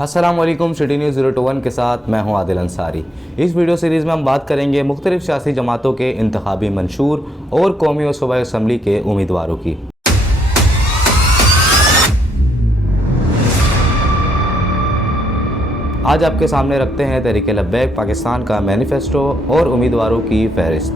السلام علیکم، city news 021 کے ساتھ میں ہوں عادل انصاری۔ اس ویڈیو سیریز میں ہم بات کریں گے مختلف سیاسی جماعتوں کے انتخابی منشور اور قومی و صوبائی اسمبلی کے امیدواروں کی۔ آج آپ کے سامنے رکھتے ہیں تحریک لبیک پاکستان کا مینیفیسٹو اور امیدواروں کی فہرست۔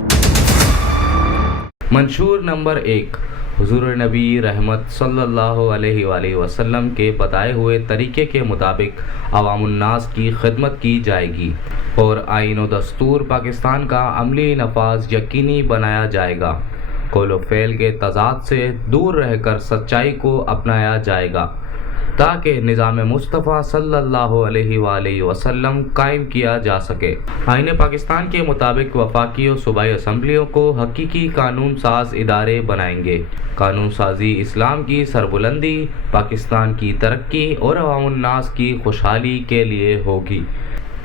منشور نمبر 1، حضور نبی رحمت صلی اللہ علیہ وآلہ وسلم کے بتائے ہوئے طریقے کے مطابق عوام الناس کی خدمت کی جائے گی اور آئین و دستور پاکستان کا عملی نفاذ یقینی بنایا جائے گا۔ قول و فعل کے تضاد سے دور رہ کر سچائی کو اپنایا جائے گا تاکہ نظام مصطفیٰ صلی اللہ علیہ وآلہ وسلم قائم کیا جا سکے۔ آئین پاکستان کے مطابق وفاقی و صوبائی اسمبلیوں کو حقیقی قانون ساز ادارے بنائیں گے۔ قانون سازی اسلام کی سربلندی، پاکستان کی ترقی اور عوام الناس کی خوشحالی کے لیے ہوگی۔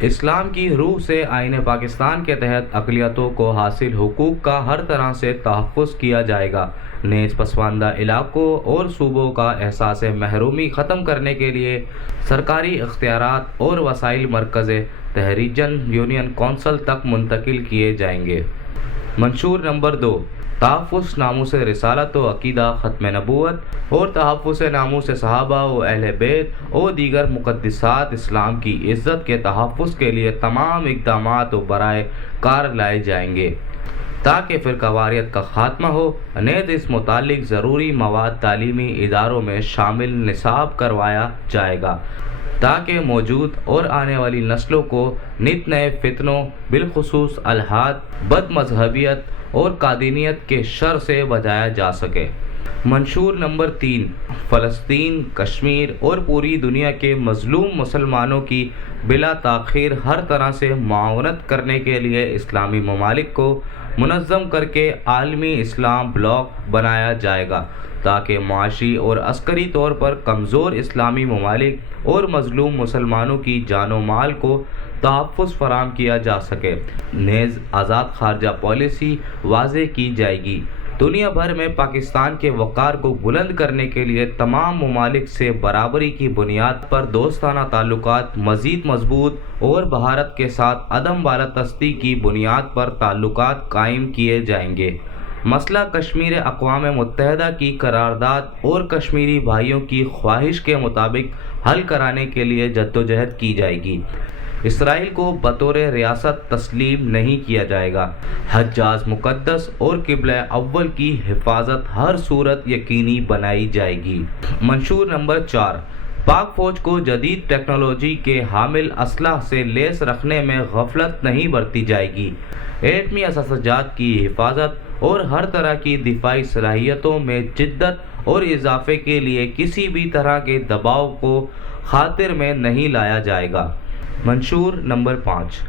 اسلام کی روح سے آئین پاکستان کے تحت اقلیتوں کو حاصل حقوق کا ہر طرح سے تحفظ کیا جائے گا۔ نیز پسماندہ علاقوں اور صوبوں کا احساس محرومی ختم کرنے کے لیے سرکاری اختیارات اور وسائل مرکز تحریجن یونین کونسل تک منتقل کیے جائیں گے۔ منشور نمبر 2، تحفظ ناموس رسالت و عقیدہ ختم نبوت اور تحفظ ناموس صحابہ و اہل بیت اور دیگر مقدسات اسلام کی عزت کے تحفظ کے لیے تمام اقدامات و برائے کار لائے جائیں گے تاکہ فرقہ واریت کا خاتمہ ہو۔ نیز اس متعلق ضروری مواد تعلیمی اداروں میں شامل نصاب کروایا جائے گا تاکہ موجود اور آنے والی نسلوں کو نت نئے فتنوں بالخصوص الحاد، بد مذہبیت اور قادینیت کے شر سے بچایا جا سکے۔ منشور نمبر 3، فلسطین، کشمیر اور پوری دنیا کے مظلوم مسلمانوں کی بلا تاخیر ہر طرح سے معاونت کرنے کے لیے اسلامی ممالک کو منظم کر کے عالمی اسلام بلاک بنایا جائے گا تاکہ معاشی اور عسکری طور پر کمزور اسلامی ممالک اور مظلوم مسلمانوں کی جان و مال کو تحفظ فراہم کیا جا سکے۔ نیز آزاد خارجہ پالیسی واضح کی جائے گی۔ دنیا بھر میں پاکستان کے وقار کو بلند کرنے کے لیے تمام ممالک سے برابری کی بنیاد پر دوستانہ تعلقات مزید مضبوط اور بھارت کے ساتھ عدم بالادستی کی بنیاد پر تعلقات قائم کیے جائیں گے۔ مسئلہ کشمیر اقوام متحدہ کی قرارداد اور کشمیری بھائیوں کی خواہش کے مطابق حل کرانے کے لیے جدوجہد کی جائے گی۔ اسرائیل کو بطور ریاست تسلیم نہیں کیا جائے گا۔ حجاز مقدس اور قبلہ اول کی حفاظت ہر صورت یقینی بنائی جائے گی۔ منشور نمبر 4، پاک فوج کو جدید ٹیکنالوجی کے حامل اسلحہ سے لیس رکھنے میں غفلت نہیں برتی جائے گی۔ ایٹمی اثاثہ جات کی حفاظت اور ہر طرح کی دفاعی صلاحیتوں میں جدت اور اضافے کے لیے کسی بھی طرح کے دباؤ کو خاطر میں نہیں لایا جائے گا۔ منشور نمبر 5،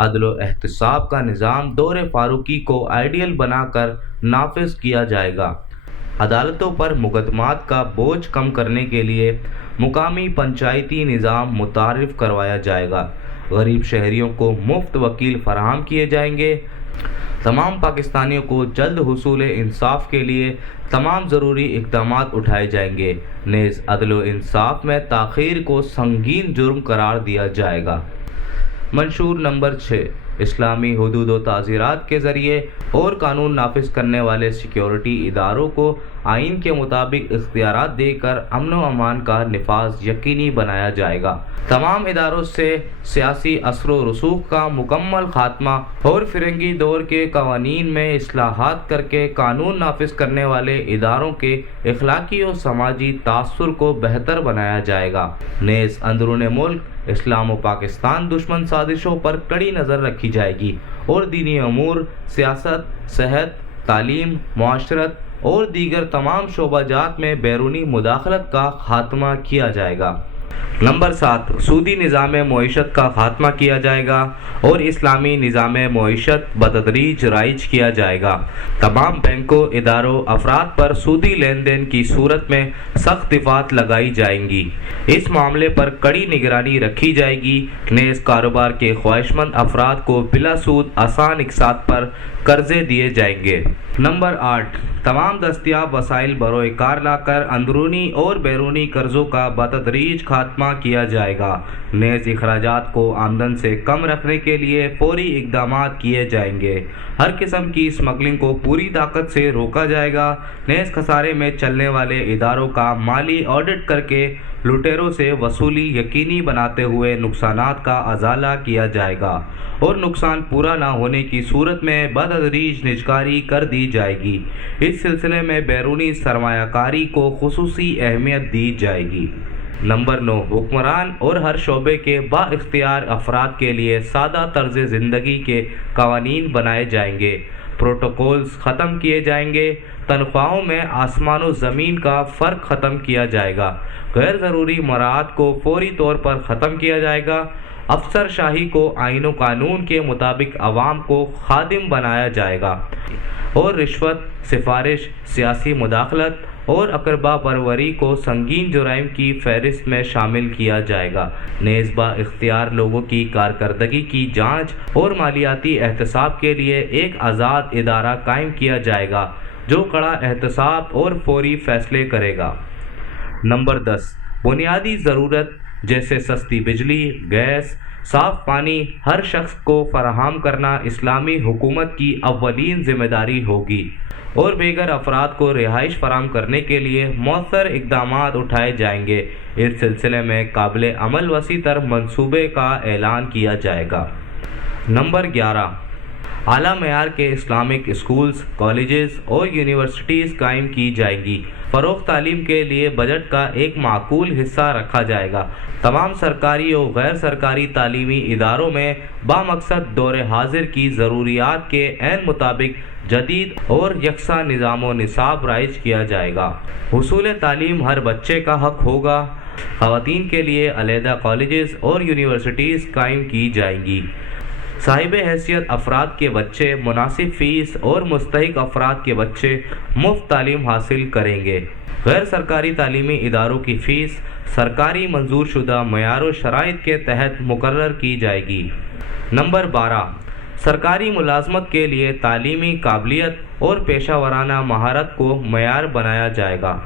عدل و احتساب کا نظام دور فاروقی کو آئیڈیل بنا کر نافذ کیا جائے گا۔ عدالتوں پر مقدمات کا بوجھ کم کرنے کے لیے مقامی پنچایتی نظام متعارف کروایا جائے گا۔ غریب شہریوں کو مفت وکیل فراہم کیے جائیں گے۔ تمام پاکستانیوں کو جلد حصول انصاف کے لیے تمام ضروری اقدامات اٹھائے جائیں گے۔ نیز عدل و انصاف میں تاخیر کو سنگین جرم قرار دیا جائے گا۔ منشور نمبر 6، اسلامی حدود و تعزیرات کے ذریعے اور قانون نافذ کرنے والے سیکیورٹی اداروں کو آئین کے مطابق اختیارات دے کر امن و امان کا نفاذ یقینی بنایا جائے گا۔ تمام اداروں سے سیاسی اثر و رسوخ کا مکمل خاتمہ اور فرنگی دور کے قوانین میں اصلاحات کر کے قانون نافذ کرنے والے اداروں کے اخلاقی و سماجی تاثر کو بہتر بنایا جائے گا۔ نیز اندرون ملک اسلام و پاکستان دشمن سازشوں پر کڑی نظر رکھی جائے گی اور دینی امور، سیاست، صحت، تعلیم، معاشرت اور دیگر تمام شعبہ جات میں بیرونی مداخلت کا خاتمہ کیا جائے گا۔ نمبر 7، سودی نظام معیشت کا خاتمہ کیا جائے گا اور اسلامی نظام معیشت بتدریج رائج کیا جائے گا۔ تمام بینکوں، اداروں، افراد پر سودی لین دین کی صورت میں سخت دفعات لگائی جائیں گی۔ اس معاملے پر کڑی نگرانی رکھی جائے گی۔ نیز کاروبار کے خواہشمند افراد کو بلا سود آسان اقساط پر قرضے دیے جائیں گے۔ نمبر 8، تمام دستیاب وسائل بروئے کار لا کر اندرونی اور بیرونی قرضوں کا بتدریج خاتمہ جمع کیا جائے گا۔ نیز اخراجات کو آمدن سے کم رکھنے کے لیے فوری اقدامات کیے جائیں گے۔ ہر قسم کی اسمگلنگ کو پوری طاقت سے روکا جائے گا۔ نیز خسارے میں چلنے والے اداروں کا مالی آڈٹ کر کے لٹیروں سے وصولی یقینی بناتے ہوئے نقصانات کا ازالہ کیا جائے گا اور نقصان پورا نہ ہونے کی صورت میں بتدریج نجکاری کر دی جائے گی۔ اس سلسلے میں بیرونی سرمایہ کاری کو خصوصی اہمیت دی جائے گی۔ نمبر 9، حکمران اور ہر شعبے کے با اختیار افراد کے لیے سادہ طرز زندگی کے قوانین بنائے جائیں گے۔ پروٹوکولز ختم کیے جائیں گے۔ تنخواہوں میں آسمان و زمین کا فرق ختم کیا جائے گا۔ غیر ضروری مراعات کو فوری طور پر ختم کیا جائے گا۔ افسر شاہی کو آئین و قانون کے مطابق عوام کو خادم بنایا جائے گا اور رشوت، سفارش، سیاسی مداخلت اور اقربا پروری کو سنگین جرائم کی فہرست میں شامل کیا جائے گا۔ نیز با اختیار لوگوں کی کارکردگی کی جانچ اور مالیاتی احتساب کے لیے ایک آزاد ادارہ قائم کیا جائے گا جو کڑا احتساب اور فوری فیصلے کرے گا۔ نمبر 10، بنیادی ضرورت جیسے سستی بجلی، گیس، صاف پانی ہر شخص کو فراہم کرنا اسلامی حکومت کی اولین ذمہ داری ہوگی اور دیگر افراد کو رہائش فراہم کرنے کے لیے مؤثر اقدامات اٹھائے جائیں گے۔ اس سلسلے میں قابل عمل وسیع تر منصوبے کا اعلان کیا جائے گا۔ نمبر 11، اعلیٰ معیار کے اسلامک اسکولز، کالجز اور یونیورسٹیز قائم کی جائیں گی۔ فروغ تعلیم کے لیے بجٹ کا ایک معقول حصہ رکھا جائے گا۔ تمام سرکاری اور غیر سرکاری تعلیمی اداروں میں بامقصد دور حاضر کی ضروریات کے عین مطابق جدید اور یکساں نظام و نصاب رائج کیا جائے گا۔ حصول تعلیم ہر بچے کا حق ہوگا۔ خواتین کے لیے علیحدہ کالجز اور یونیورسٹیز قائم کی جائیں گی۔ صاحب حیثیت افراد کے بچے مناسب فیس اور مستحق افراد کے بچے مفت تعلیم حاصل کریں گے۔ غیر سرکاری تعلیمی اداروں کی فیس سرکاری منظور شدہ معیار و شرائط کے تحت مقرر کی جائے گی۔ نمبر 12، سرکاری ملازمت کے لیے تعلیمی قابلیت اور پیشہ ورانہ مہارت کو معیار بنایا جائے گا،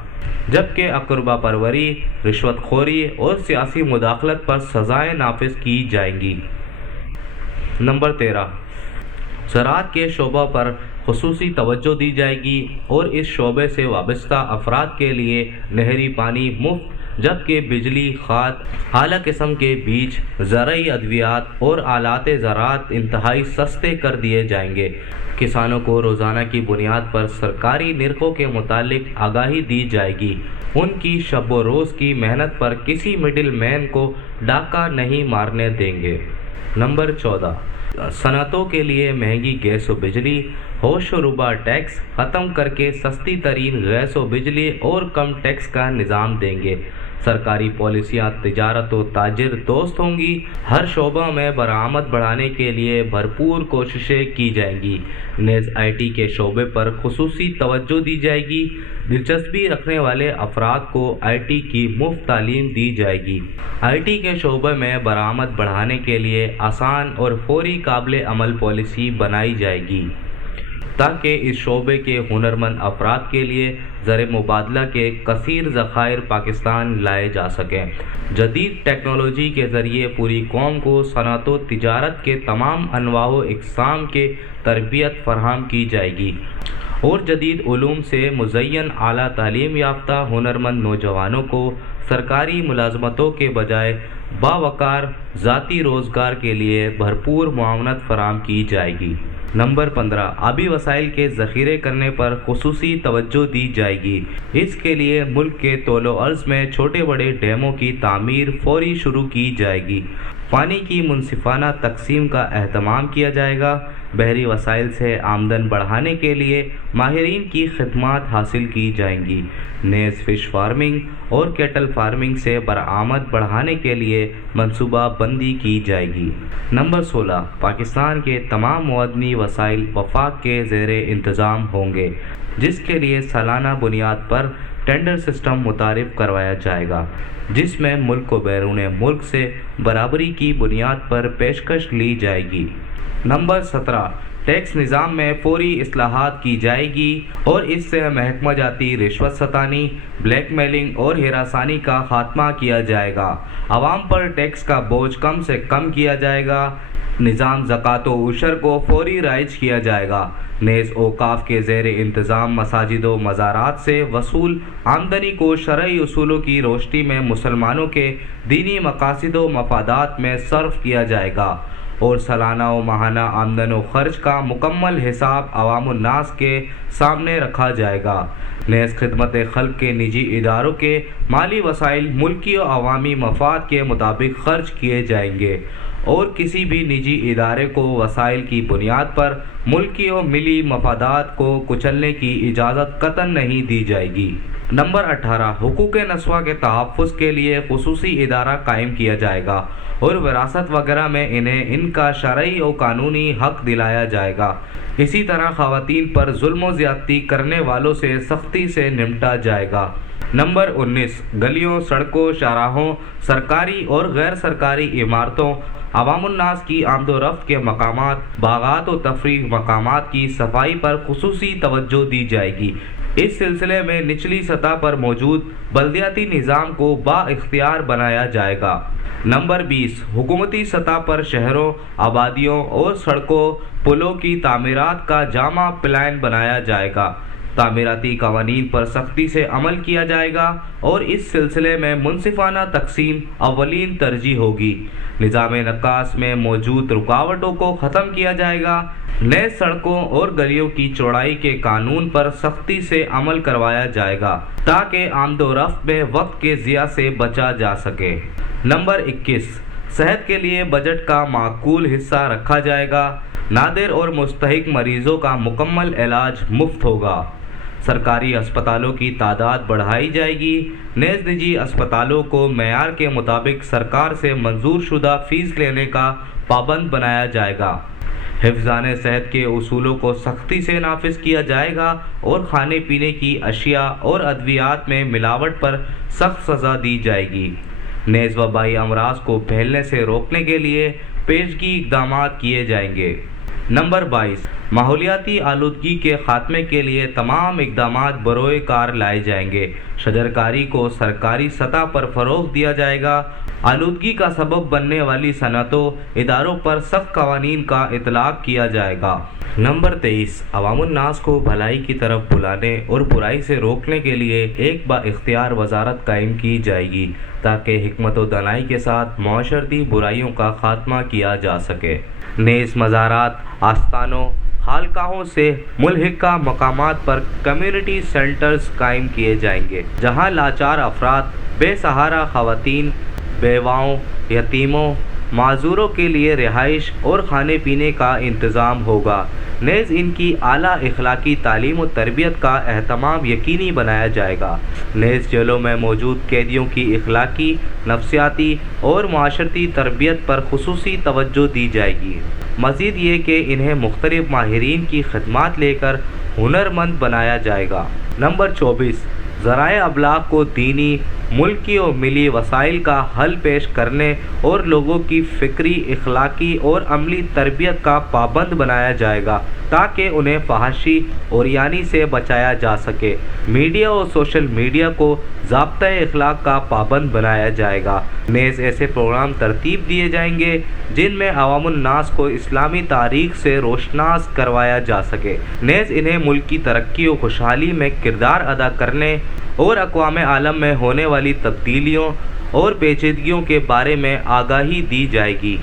جبکہ اقربا پروری، رشوت خوری اور سیاسی مداخلت پر سزائیں نافذ کی جائیں گی۔ نمبر 13، زراعت کے شعبہ پر خصوصی توجہ دی جائے گی اور اس شعبے سے وابستہ افراد کے لیے نہری پانی مفت، جبکہ بجلی، کھاد، اعلیٰ قسم کے بیج، زرعی ادویات اور آلات زراعت انتہائی سستے کر دیے جائیں گے۔ کسانوں کو روزانہ کی بنیاد پر سرکاری نرخوں کے متعلق آگاہی دی جائے گی۔ ان کی شب و روز کی محنت پر کسی مڈل مین کو ڈاکہ نہیں مارنے دیں گے۔ نمبر 14، صنعتوں کے لیے مہنگی گیس و بجلی، ہوش و ربا ٹیکس ختم کر کے سستی ترین گیس و بجلی اور کم ٹیکس کا نظام دیں گے۔ سرکاری پالیسیاں تجارت و تاجر دوست ہوں گی۔ ہر شعبہ میں برآمد بڑھانے کے لیے بھرپور کوششیں کی جائیں گی۔ نیز آئی ٹی کے شعبے پر خصوصی توجہ دی جائے گی۔ دلچسپی رکھنے والے افراد کو آئی ٹی کی مفت تعلیم دی جائے گی۔ آئی ٹی کے شعبے میں برآمد بڑھانے کے لیے آسان اور فوری قابل عمل پالیسی بنائی جائے گی تاکہ اس شعبے کے ہنرمند افراد کے لیے زر مبادلہ کے کثیر ذخائر پاکستان لائے جا سکیں۔ جدید ٹیکنالوجی کے ذریعے پوری قوم کو صنعت و تجارت کے تمام انواع و اقسام کے تربیت فراہم کی جائے گی اور جدید علوم سے مزین اعلیٰ تعلیم یافتہ ہنرمند نوجوانوں کو سرکاری ملازمتوں کے بجائے باوقار ذاتی روزگار کے لیے بھرپور معاونت فراہم کی جائے گی۔ نمبر 15، آبی وسائل کے ذخیرے کرنے پر خصوصی توجہ دی جائے گی۔ اس کے لیے ملک کے طول و عرض میں چھوٹے بڑے ڈیموں کی تعمیر فوری شروع کی جائے گی۔ پانی کی منصفانہ تقسیم کا اہتمام کیا جائے گا۔ بحری وسائل سے آمدن بڑھانے کے لیے ماہرین کی خدمات حاصل کی جائیں گی۔ نیز فش فارمنگ اور کیٹل فارمنگ سے برآمد بڑھانے کے لیے منصوبہ بندی کی جائے گی۔ نمبر 16، پاکستان کے تمام معدنی وسائل وفاق کے زیر انتظام ہوں گے، جس کے لیے سالانہ بنیاد پر ٹینڈر سسٹم متعارف کروایا جائے گا، جس میں ملک و بیرون ملک سے برابری کی بنیاد پر پیشکش لی جائے گی۔ نمبر 17، ٹیکس نظام میں فوری اصلاحات کی جائے گی اور اس سے محکمہ جاتی رشوت ستانی، بلیک میلنگ اور ہراسانی کا خاتمہ کیا جائے گا۔ عوام پر ٹیکس کا بوجھ کم سے کم کیا جائے گا۔ نظام زکوٰۃ و عشر کو فوری رائج کیا جائے گا۔ نیز اوقاف کے زیر انتظام مساجد و مزارات سے وصول آمدنی کو شرعی اصولوں کی روشنی میں مسلمانوں کے دینی مقاصد و مفادات میں صرف کیا جائے گا اور سالانہ و ماہانہ آمدن و خرچ کا مکمل حساب عوام الناس کے سامنے رکھا جائے گا۔ نیز خدمت خلق کے نجی اداروں کے مالی وسائل ملکی و عوامی مفاد کے مطابق خرچ کیے جائیں گے اور کسی بھی نجی ادارے کو وسائل کی بنیاد پر ملکی و ملی مفادات کو کچلنے کی اجازت قطعاً نہیں دی جائے گی۔ نمبر 18، حقوق نسواں کے تحفظ کے لیے خصوصی ادارہ قائم کیا جائے گا اور وراثت وغیرہ میں انہیں ان کا شرعی و قانونی حق دلایا جائے گا۔ اسی طرح خواتین پر ظلم و زیادتی کرنے والوں سے سختی سے نمٹا جائے گا۔ نمبر 19، گلیوں، سڑکوں، شاہراہوں، سرکاری اور غیر سرکاری عمارتوں، عوام الناس کی آمد و رفت کے مقامات، باغات و تفریح مقامات کی صفائی پر خصوصی توجہ دی جائے گی۔ اس سلسلے میں نچلی سطح پر موجود بلدیاتی نظام کو با اختیار بنایا جائے گا۔ نمبر 20، حکومتی سطح پر شہروں، آبادیوں اور سڑکوں، پلوں کی تعمیرات کا جامع پلان بنایا جائے گا۔ تعمیراتی قوانین پر سختی سے عمل کیا جائے گا اور اس سلسلے میں منصفانہ تقسیم اولین ترجیح ہوگی۔ نظام نقاص میں موجود رکاوٹوں کو ختم کیا جائے گا۔ نئے سڑکوں اور گلیوں کی چوڑائی کے قانون پر سختی سے عمل کروایا جائے گا تاکہ آمد و رفت میں وقت کے ضیاع سے بچا جا سکے۔ نمبر 21، صحت کے لیے بجٹ کا معقول حصہ رکھا جائے گا۔ نادر اور مستحق مریضوں کا مکمل علاج مفت ہوگا۔ سرکاری اسپتالوں کی تعداد بڑھائی جائے گی۔ نیز نجی اسپتالوں کو معیار کے مطابق سرکار سے منظور شدہ فیس لینے کا پابند بنایا جائے گا۔ حفظان صحت کے اصولوں کو سختی سے نافذ کیا جائے گا اور کھانے پینے کی اشیاء اور ادویات میں ملاوٹ پر سخت سزا دی جائے گی۔ نیز وبائی امراض کو پھیلنے سے روکنے کے لیے پیشگی اقدامات کیے جائیں گے۔ نمبر 22، ماحولیاتی آلودگی کے خاتمے کے لیے تمام اقدامات بروئے کار لائے جائیں گے۔ شجرکاری کو سرکاری سطح پر فروغ دیا جائے گا۔ آلودگی کا سبب بننے والی صنعتوں، اداروں پر سخت قوانین کا اطلاق کیا جائے گا۔ نمبر 23، عوام الناس کو بھلائی کی طرف بلانے اور برائی سے روکنے کے لیے ایک با اختیار وزارت قائم کی جائے گی تاکہ حکمت و دانائی کے ساتھ معاشرتی برائیوں کا خاتمہ کیا جا سکے۔ نیز مزارات، آستانوں، خانقاہوں سے ملحقہ مقامات پر کمیونٹی سینٹرز قائم کیے جائیں گے جہاں لاچار افراد، بے سہارا خواتین، بیواؤں، یتیموں، معذوروں کے لیے رہائش اور کھانے پینے کا انتظام ہوگا۔ نیز ان کی اعلیٰ اخلاقی تعلیم و تربیت کا اہتمام یقینی بنایا جائے گا۔ نیز جیلوں میں موجود قیدیوں کی اخلاقی، نفسیاتی اور معاشرتی تربیت پر خصوصی توجہ دی جائے گی۔ مزید یہ کہ انہیں مختلف ماہرین کی خدمات لے کر ہنرمند بنایا جائے گا۔ نمبر 24، ذرائع ابلاغ کو دینی، ملکی و ملی وسائل کا حل پیش کرنے اور لوگوں کی فکری، اخلاقی اور عملی تربیت کا پابند بنایا جائے گا تاکہ انہیں فحاشی اور یانی سے بچایا جا سکے۔ میڈیا اور سوشل میڈیا کو ضابطۂ اخلاق کا پابند بنایا جائے گا۔ نیز ایسے پروگرام ترتیب دیے جائیں گے جن میں عوام الناس کو اسلامی تاریخ سے روشناس کروایا جا سکے۔ نیز انہیں ملک کی ترقی و خوشحالی میں کردار ادا کرنے اور اقوام عالم میں ہونے والی تبدیلیوں اور پیچیدگیوں کے بارے میں آگاہی دی جائے گی۔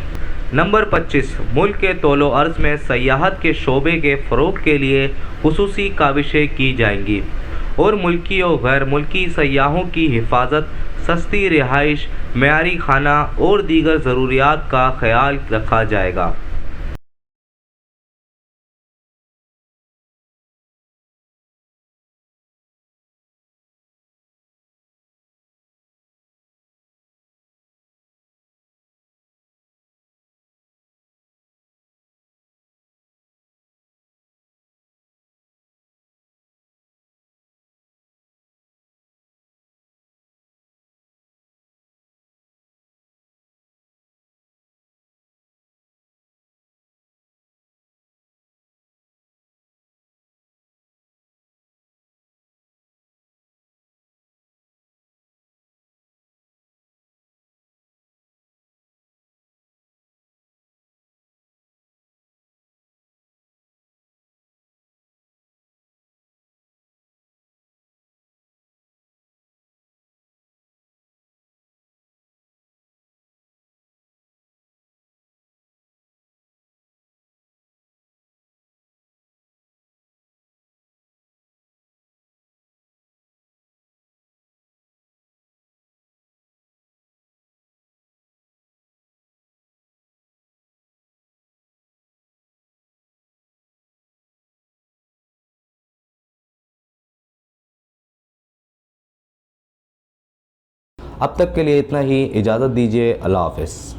نمبر 25، ملک کے طول و عرض میں سیاحت کے شعبے کے فروغ کے لیے خصوصی کاوشیں کی جائیں گی اور ملکی و غیر ملکی سیاحوں کی حفاظت، سستی رہائش، معیاری کھانا اور دیگر ضروریات کا خیال رکھا جائے گا۔ اب تک کے لیے اتنا ہی، اجازت دیجیے، اللہ حافظ۔